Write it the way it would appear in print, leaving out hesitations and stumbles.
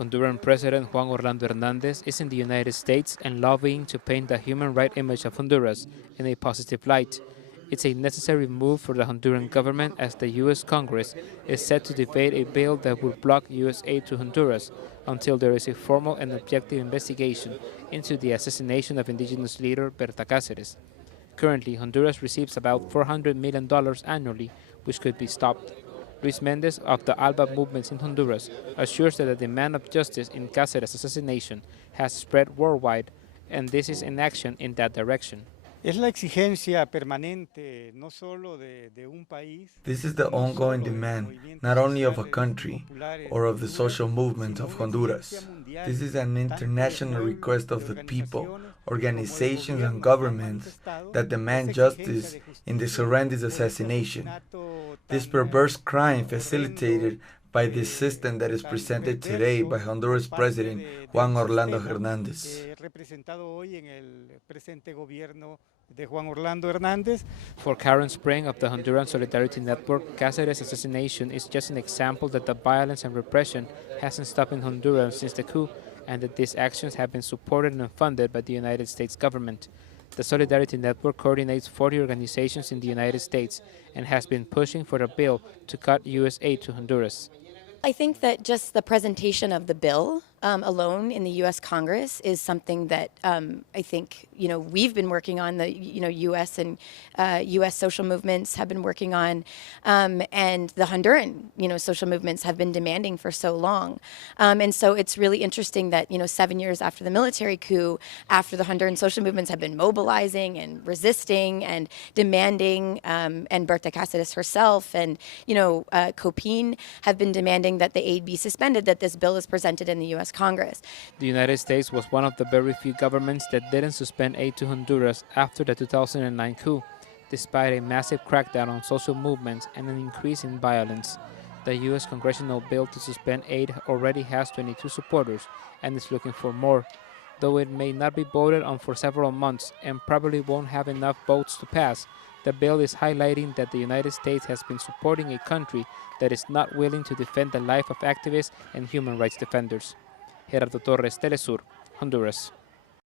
Honduran President Juan Orlando Hernandez is in the United States and lobbying to paint the human rights image of Honduras in a positive light. It's a necessary move for the Honduran government as the U.S. Congress is set to debate a bill that would block U.S. aid to Honduras until there is a formal and objective investigation into the assassination of indigenous leader Berta Cáceres. Currently, Honduras receives about $400 million annually, which could be stopped. Luis Mendez of the ALBA movements in Honduras assures that the demand of justice in Cáceres' assassination has spread worldwide, and this is an action in that direction. Es la exigencia permanente, no solo de un país, This is the ongoing demand, not only of a country or of the social movement of Honduras. This is an international request of the people, organizations and governments that demand justice in the Hernandez assassination. This perverse crime facilitated by this system that is presented today by Honduras President Juan Orlando Hernandez. For Karen Spring of the Honduran Solidarity Network, Cáceres' assassination is just an example that the violence and repression hasn't stopped in Honduras since the coup, and that these actions have been supported and funded by the United States government. The Solidarity Network coordinates 40 organizations in the United States and has been pushing for a bill to cut U.S. aid to Honduras. I think that just the presentation of the bill alone in the U.S. Congress is something that I think we've been working on. The U.S. and U.S. social movements have been working on, and the Honduran social movements have been demanding for so long. And so it's really interesting that 7 years after the military coup, after the Honduran social movements have been mobilizing and resisting and demanding, and Berta Cáceres herself and Copin have been demanding that the aid be suspended, that this bill is presented in the U.S. Congress. The United States was one of the very few governments that didn't suspend aid to Honduras after the 2009 coup, despite a massive crackdown on social movements and an increase in violence. The U.S. congressional bill to suspend aid already has 22 supporters and is looking for more, though it may not be voted on for several months and probably won't have enough votes to pass. The bill is highlighting that the United States has been supporting a country that is not willing to defend the life of activists and human rights defenders. Gerardo Torres, Telesur, Honduras.